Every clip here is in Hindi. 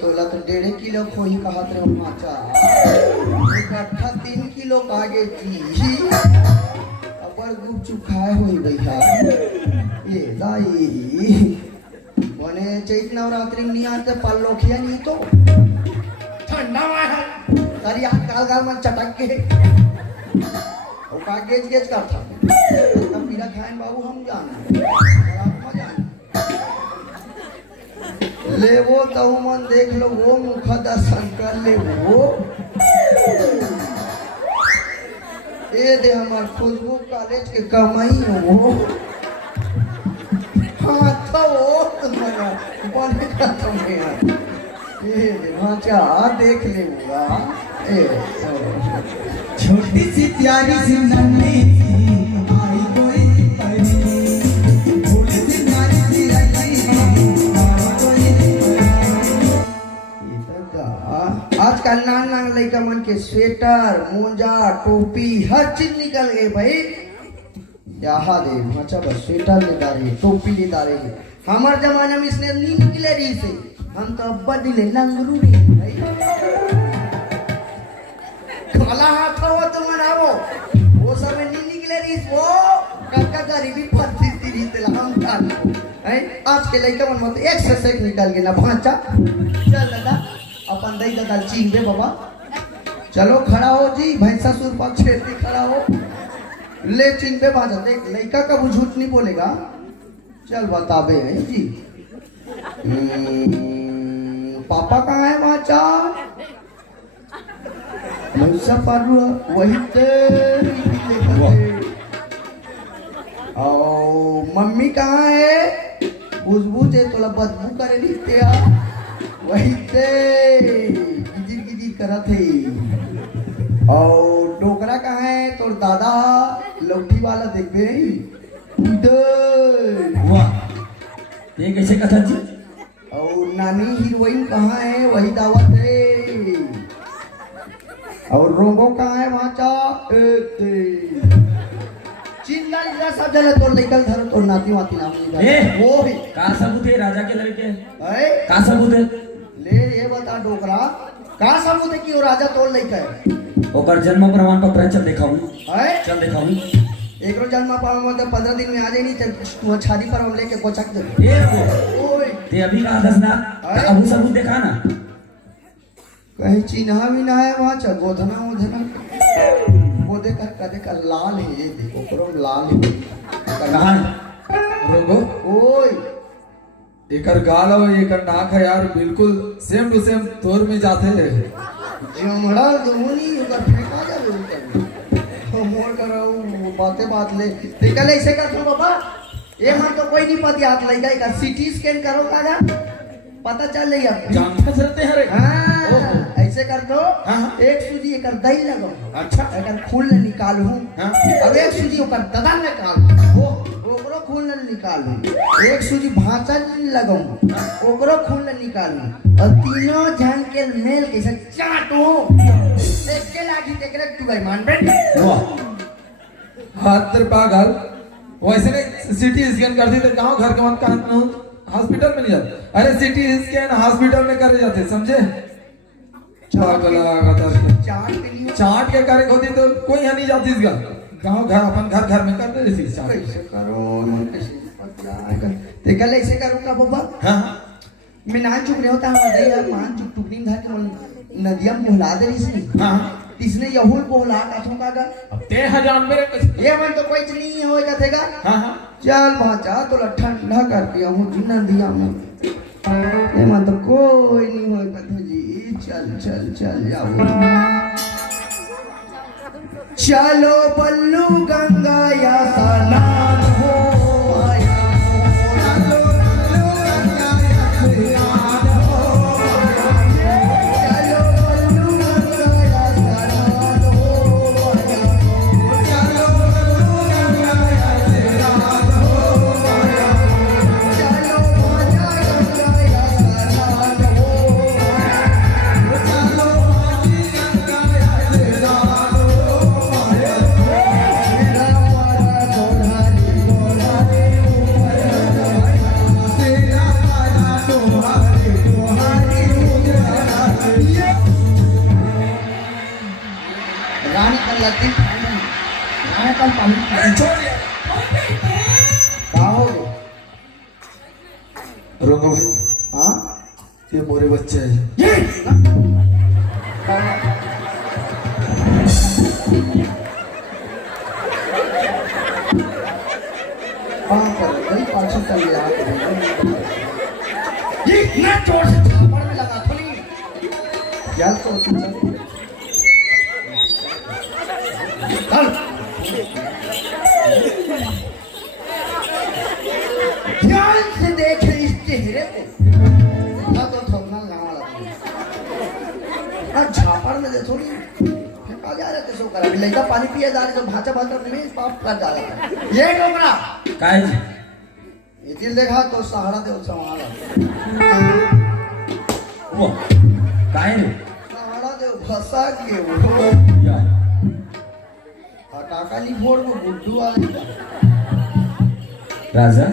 तोला तो 1.5 किलो खोई कहा थे माचा इकट्ठा 3 किलो कागे थी अबर गुपचुप खाए हुई भैया ये दाई मने चैत नवरात्रि में नहीं आते पल्लोखिया नहीं तो ठंडा है तारी हाथ गाल गाल में चटक के और का गेज गेज करता तब पीरा खाए बाबू हम जाना ले वो तो मन देख लो वो मुख दर्शन कर ले वो ये दे हमार खुशबू कॉलेज के कमाई हो वो हाँ तो वो तुम्हारा बने का तुम्हें ये दे भाचा देख ले होगा छोटी सी प्यारी सी नन्ही आई कोई आजकल नान नान लड़का मन के स्वेटर मोजा टोपी हर चीज निकल गए भाई यहाँ दे अच्छा बस स्वेटर ले डाले टोपी ले डाले हमारे जमाने में इसने नहीं निकले रही से हम तो अब्बा दिले लंगरू रही भाई काला हाथ हो तो मनाओ वो सब नहीं निकले रही वो काका गरीबी परिस्थिति रही तेला हम डाल है आज के लड़का मन मत एक से एक निकल गए ना भांचा चल दादा अपन दई दादा चीन दे बाबा चलो खड़ा हो जी भैंसा सुर पर छेड़ती खड़ा हो ले चीन पे भांचा देख लड़का कब झूठ नहीं बोलेगा चल बताबे है जी पापा कहाँ है भांचा भैंसा पारू वही और मम्मी कहाँ है बुझबुझ है तोला बदबू करे नहीं वही ते गिजिर गिजिर करत है और डोकरा कहाँ है तोर दादा लौटी वाला देख बे उधर वाह ये कैसे कथा जी और नानी हीरोइन कहाँ है वही दावत है और रोंगो कहाँ है भांचा चिल्ला चिल्ला सब जगह तोड़ निकल धरो तोड़ नाती वाती नाम नहीं वो ही का सबूत है राजा के लड़के है का सबूत है ले ये बता डोकरा का सबूत है कि वो राजा तोड़ लेके है ओकर जन्म प्रमाण पत्र चल दिखाऊं है चल दिखाऊं एक रोज जन्म प्रमाण पत्र 15 दिन में आ जाए नहीं तो छादी पर हम लेके कोचक दे ए ओए ते अभी कहां दसना अबू सबूत दिखा ना कहीं चिन्हा भी ना है वहां च गोधना उधना वो देख कदे का लाल है ये देखो करो लाल है कहां रोगो ओए एकर गाल और एकर नाक है यार बिल्कुल सेम टू सेम तोर में जाते हैं जमड़ा दुनी उधर फेंका जावे उधर मोर करो बात ले निकल ऐसे कर तू बाबा ये मन तो कोई नहीं पति हाथ ले जाएगा सीटी स्कैन करो काजा पता चल रही है जानता रहते हैं रे हां ऐसे कर दो एक सूजी एकर दही लगो अच्छा एकर खून निकालू अब एक सूजी ओकर ददा निकाल वो ओकरो खून निकालू एक सूजी भांचा लगाऊं ओकरो खून निकालू और तीनों जन के मेल के से चाटू देख के लागी तेरे तू भाई मान बैठ वाह हाथ तेरे पागल वैसे नहीं सिटी स्कैन कर दी तो गांव घर के मन का हॉस्पिटल में नहीं जाते अरे सिटी स्कैन हॉस्पिटल में करे जाते समझे चाट के कार्य होती तो कोई यहाँ नहीं जाती इसका गांव घर अपन घर में कर दे कैसे करो ते कल ऐसे करूंगा बाबा हां मैं ना चुप नहीं होता हमारे यार मान चुप टुकनी घर के नदिया में बोला दे इसने हां इसने यहुल बोला काथों का अब ते हजार मेरे ये मन तो कोई नहीं होएगा थेगा हां हां चल भाचा तो ठंडा करके हूं नदिया में ये मन तो कोई नहीं होएगा थे जी चल चल चल जाओ चलो बल्लू गंगा या स्नान हो आया चलो बल्लू गंगा या निकल पानी छोड़ यार। कहा हो गए? रोको भाई, हाँ ये मोरे बच्चे हैं। ये कहाँ पर वही पाछू चल गया ये इतना जोर से थप्पड़ में लगा थोड़ी क्या तो ध्यान से देखे इस चेहरे को ना तो थोड़ा लगा लगा झापड़ में दे थोड़ी फेंका जा रहे थे करा लड़का पानी पिया जा रहे तो भाचा भाचा में पाप कर जा रहा ये डोकरा काय जी? ये दिल देखा तो सहारा दे संभाला वो काय रे? सहारा दे फंसा के वो या टाका ली फोड़ को गुड्डू आ राजा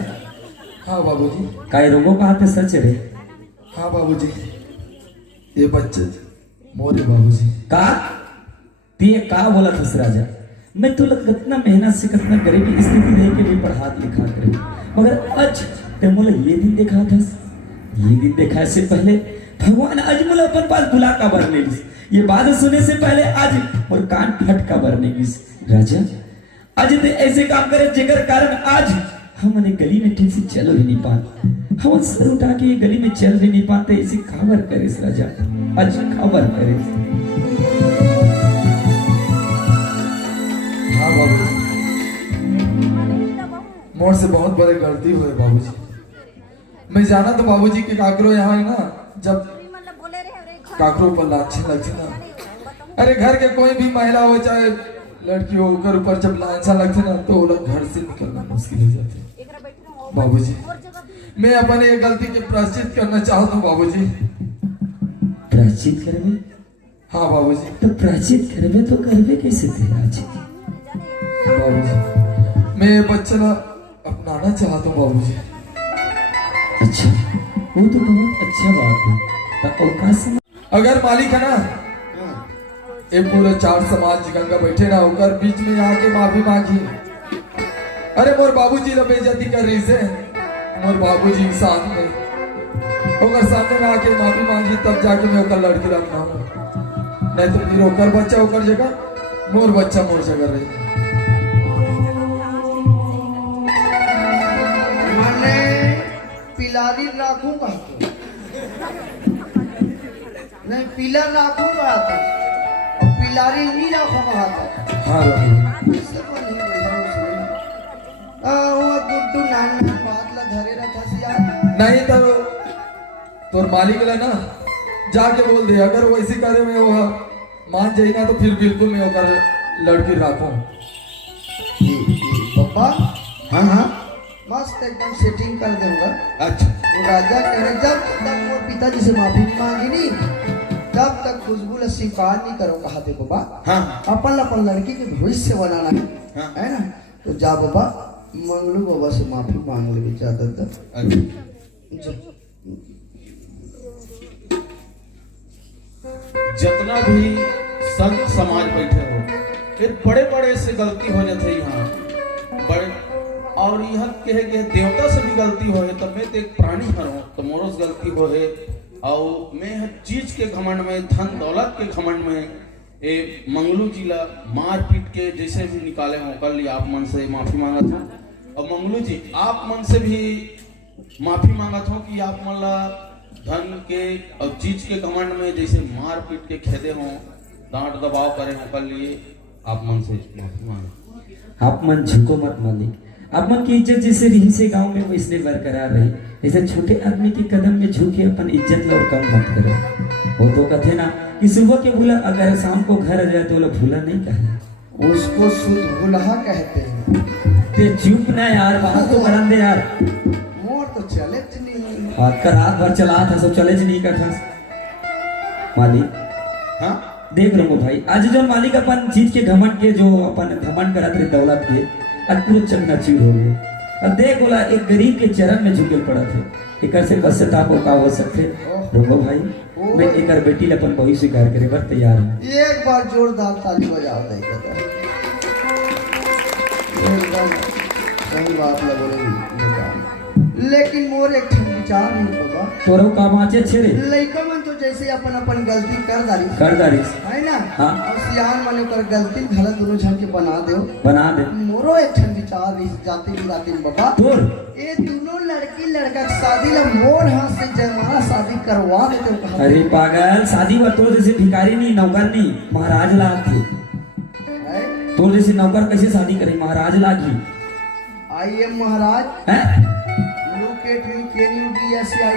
हाँ बाबूजी। काय रोगों का हाथ सच रे? हाँ बाबूजी, ये बच्चे मोरे बाबूजी। का ते का बोला था राजा? मैं तो कितना मेहनत से कितना गरीबी स्थिति रह के भी पढ़ा लिखा करे, मगर आज ते मोला ये दिन देखा था। ये दिन देखा से पहले भगवान आज मोला अपन पास बुला का भरने गिस। ये बात सुने से पहले आज और कान फट का भरने गिस। राजा आज ते ऐसे काम करे जेकर कारण आज हमने गली में ठीक से चल ही नहीं पाते। हम सर उठा के गली में चल भी नहीं पाते। इसी खबर करे राजा, आज खबर करे। हाँ बाबूजी, मोर से बहुत बड़ी गलती हुई बाबूजी। मैं जाना तो बाबूजी के काकरो यहाँ है ना, जब काकरो पर लाछे लगती ना, अरे घर के कोई भी महिला हो चाहे लड़की हो, कर ऊपर जब लाछा लगते ना तो वो लोग घर से निकलना मुश्किल हो जाते। बाबूजी मैं अपने ये गलती के प्रायश्चित करना चाहता हूँ बाबूजी। प्रायश्चित करबे? हाँ बाबूजी। तो प्रायश्चित करबे तो करबे कैसे थे आज? बाबूजी मैं ये बच्चा ना अपनाना चाहता हूँ बाबूजी। अच्छा, वो तो बहुत अच्छा बात है। तो औकात से अगर मालिक है ना ये पूरे 4 समाज गंगा बैठे ना होकर बीच में आके माफी मांगी। अरे मोर बाबूजी ला बेइज्जती कर रही से, मोर बाबूजी के सामने ओकर सामने में आके माफी मांगी तब जाके मैं ओकर लड़की ला अपनाऊं, नहीं तो फिर ओकर बच्चा ओकर जगह, मोर बच्चा मोर जगह रही। मैंने पिलारी राखूंगा नहीं पिलर राखूंगा और पिलारी नहीं रखूंगा। हाँ बाबू गुड्डू नान बात ला धरे रखा सिया नहीं तो तोर मालिक ला ना जाके बोल दे, अगर वैसे करे में वो मान जाए ना तो फिर बिल्कुल मैं ओकर लड़की राखूं। पापा हाँ हाँ मस्त एकदम सेटिंग कर दूंगा। अच्छा वो राजा कह रहे जब तक वो पिताजी से माफी नहीं मांगी नहीं तब तक खुशबू ला स्वीकार नहीं करो। कहा देखो बा हाँ अपन लड़की के भविष्य बनाना हाँ। है ना, तो जा बाबा मंगलू बाबा से माफी मांग ले ज्यादा जितना भी संत समाज बैठे हो फिर बड़े बड़े से गलती हो जाते यहाँ बड़े और यहाँ कहे के देवता से भी गलती हो है तब मैं तो एक प्राणी हूँ तो मोरो से गलती हो है और मैं हर चीज के घमंड में धन दौलत के घमंड में ये मंगलू जी ला मार पीट के जैसे भी निकाले हो कल आप मन से माफी मांगा था और मंगलू जी आप मन से भी माफी मांगा था कि आप मन ला धन के और चीज के घमंड में जैसे मार पीट के खेदे हो डांट दबाव करे हो कल लिए आप मन से माफी मांगा। आप मन झुको मत मालिक। आप मन की इज्जत जैसे रिम से गांव में वो इसलिए बरकरार रही, ऐसे छोटे आदमी के कदम में झुके अपन इज्जत लो और कम मत करो। वो तो कहते ना कि सुबह के भूला अगर शाम को घर आ जाए तो वो भूला नहीं कहे, उसको शुद्ध भुलहा कहते हैं। ते चुप ना यार, बात तो करन दे यार। मोर तो चले नहीं हाथ का रात भर चला था सब चले नहीं का था मालिक। हाँ देख रहो भाई आज जो मालिक अपन चीज के घमंड के जो अपन घमंड करत रहे दौलत के आज पूरे चकनाचूर हो गए। अब देख बोला एक गरीब के चरण में झुके पड़ा थे, एक से पश्चाताप का हो सकते रोगो भाई। मैं एक बेटी अपन भविष्य स्वीकार करे बर तैयार हूँ। एक बार जोरदार ताली बजाओ। एकदम सही बात बोले लेकिन मोर एक ठन विचार नहीं बाबा तोरो का बाँचे छे रे लइका मन तो जैसे अपन अपन गलती कर कर दारी है ना हाँ। और सियान मन कर गलती गलत दोनों झन के बना दो बना दे मोरो एक ठन विचार इस जाते बिराते बाबा तोर ये दोनों लड़की लड़का के शादी ला मोर हाथ से जयमाला शादी करवा देते कहा अरे पागल शादी बा तोर जैसे भिखारी नहीं नौकर नहीं महाराज लाग थे है तोर जैसे नौकर कैसे शादी करे महाराज लागी आई एम महाराज हैं look at me can you be as I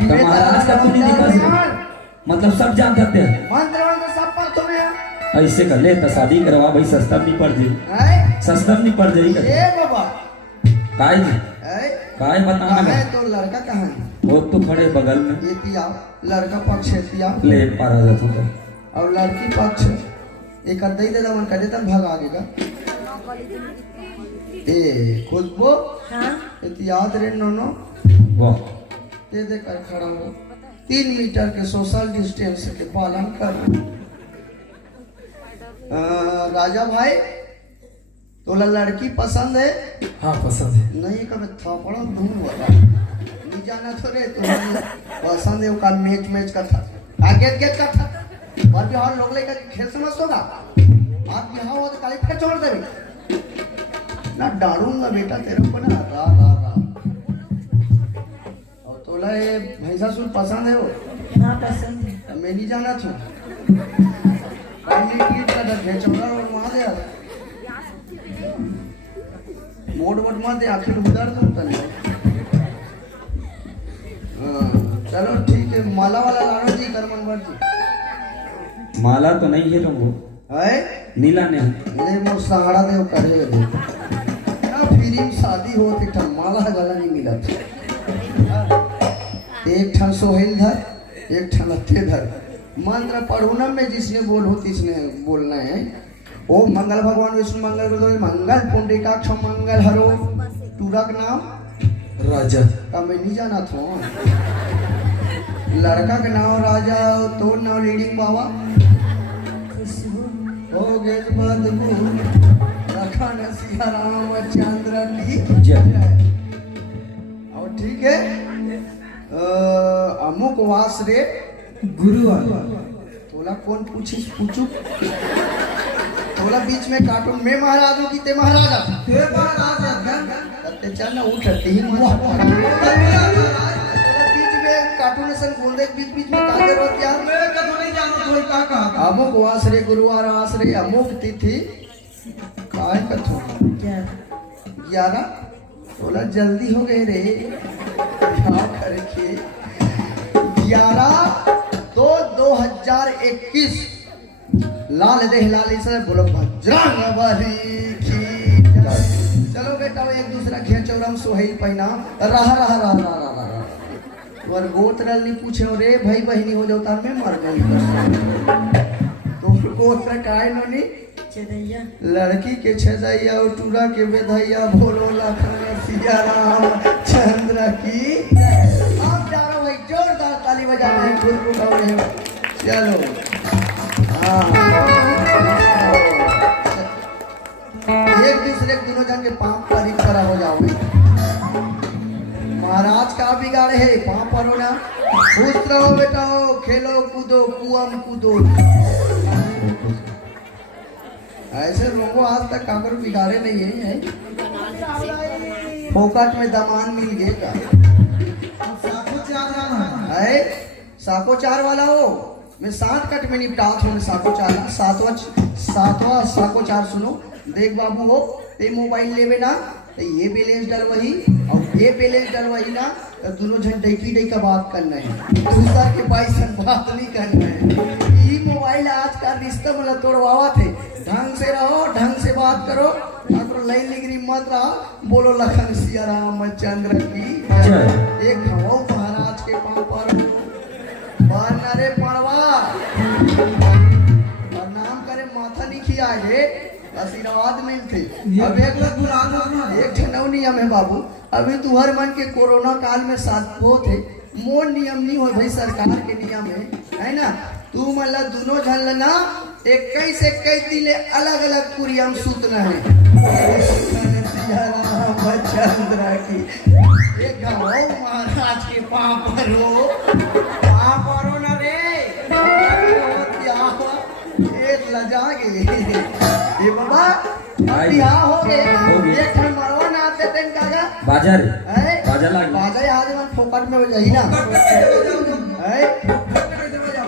तो महाराज का तू नहीं निकल मतलब सब जान सकते हैं मंत्र मंत्र सब पर तुम्हें ऐसे कर ले तो शादी करवा भाई सस्ता नहीं पड़ जाई है सस्ता नहीं पड़ जाई कर ये बाबा काय जी है काय बताना कहाँ है मैं तो लड़का कहाँ है वो तो खड़े बगल में ये तिया लड़का पक्ष है तिया ले पारा जाता हूँ और लड़की पक्ष एक अद्दई दे दवन कर देता भाग आगेगा ए खुशबू याद रे नोनो वाह ये दे कर खड़ा हो 3 मीटर के सोशल डिस्टेंस के पालन कर राजा भाई तोला लड़की पसंद है हाँ पसंद है नहीं कभी थापड़ा दूर वाला नहीं जाना तो रे तो पसंद है का मैच का था आगे गेट का था और बिहार लोग लेकर खेल समझ होगा आप यहाँ हो तो काली फिर छोड़ दे ना डालूंगा बेटा तेरे को ना रा रा रा और तोला ये भैंसा सुन पसंद है वो हाँ पसंद है तो मैं नहीं जाना था और वहाँ दे मोड़ मोड़ मत दे आखिर उधर तो तने चलो ठीक है माला वाला लाना जी करमन भर जी माला तो नहीं है तुमको है नीला नहीं ले मो सहारा दे करे दे ना फिल्म शादी होती था माला गला नहीं मिला एक ठन सोहेल धर एक ठन हत्थे धर मंत्र पढ़ुनम में जिसने बोलो तिसने बोलना है ओम मंगल भगवान विष्णु मंगल गुरु मंगल पुंडरीकाक्ष मंगल हरो टूरा का नाम राजा का मैं नहीं जाना था लड़का का नाम राजा तो नाम लीडिंग बाबा हो गए बदबू रखा न सिया रामचंद्र की जय और ठीक है अमुक वास रे गुरुवार तोला कौन पूछिस पूछू तोला बीच में कार्टून में महाराज हूँ कि ते महाराजा ते महाराज अध्यक्ष ते चल ना उठ तीन बीच में कार्टून सन बोल दे बीच बीच में कागे रोत यार मैं कभी नहीं जानू तो का कहा अमुक वास रे गुरुवार वास रे अमुक तिथि काय कथो 11 तोला जल्दी हो गए रे क्या करके 11/2/2021 लाल देह लाल से बोलो बजरंग बली की चलो बेटा वो एक दूसरा खेचौरम सोहेल पहना रहा रहा रहा रहा रहा और गोत्र नहीं पूछे रे भाई बहनी हो जाओ तार में मर गई तो गोत्र काय नोनी चदैया लड़की के छदैया और टूरा के बेधैया भोलो लखन सिया राम चंद्र की आप चारों भाई जोरदार ताली बजा रहे हैं खुद को गाओ रहे हो चलो हाँ एक दूसरे के दोनों जन के पांव पर एक तरह हो जाओगे महाराज का बिगाड़े है पांव पर हो ना खुश रहो बेटा खेलो कूदो कुआम कूदो ऐसे लोगों आज तक काकर बिगाड़े नहीं है फोकट में दामान मिल गएगा है साको चार वाला हो मैं 7 कट में निपटात हूँ साको चार सातवां साको चार सुनो देख बाबू हो ते मोबाइल लेवे ना तो ये बैलेंस डलवाही और ये बैलेंस डलवाही ना तो दोनों जन डैकी डै का बात करना है दूसरा के पैसा बात नहीं करना है ये मोबाइल आज का रिश्ता मतलब तोड़वावा थे ढंग से रहो ढंग से बात करो लाइन लिगरी मत रहा बोलो लखन सिया रामचंद्र की एक हवा महाराज के पांव पर रे पड़वा और नाम करे माथा नहीं खिया है आशीर्वाद मिलते अब एक ठनव नियम है बाबू अभी तू हर मन के कोरोना काल में साथ हो थे मोर नियम नहीं हो भाई सरकार के नियम है ना तू मतलब दोनों झल ना 21 दिन अलग अलग कुरियम सूतना है चंद्र की एक गाँव महाराज के पापर हो न रे एक लजा गे ये बाबा बिहार हो गए एक ठन मरवा ना आते तेन कागा बाजा रे है बाजा लागी बाजा आज मन फोकट में बजाई ना है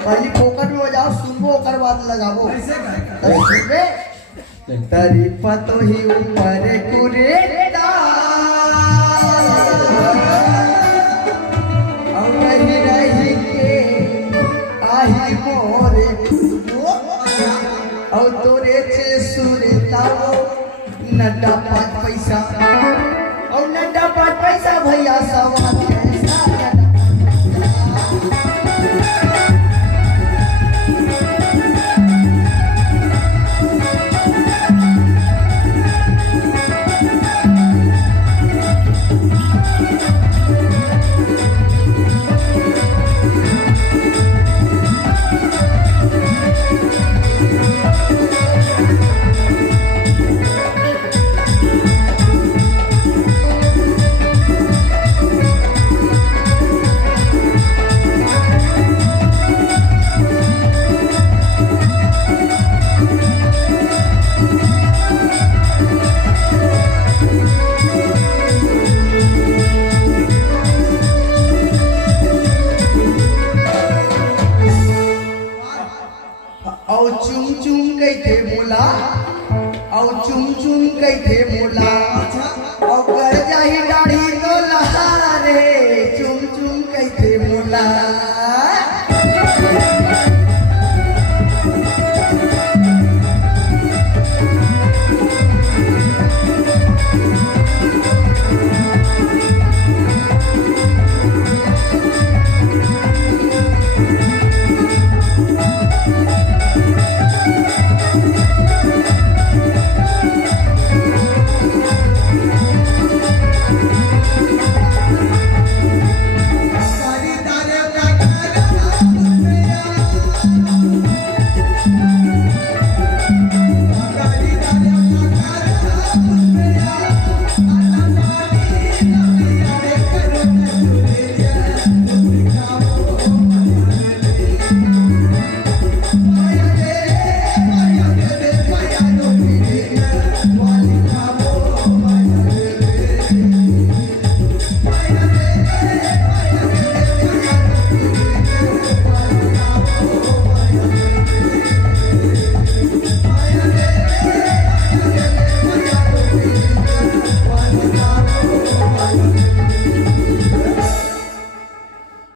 पहली फोकट में बजाओ सुनबो ओकर बाद लगाबो सुनबे तरी पतो ही ऊपर कुरेटा और रही रही के आही मोरे और तोरे से सुरताओ नड्डा 5 पैसा और नड्डा 5 पैसा भैया सवा कैसा और चुम चुम कहते बोला और चुम चुम कहते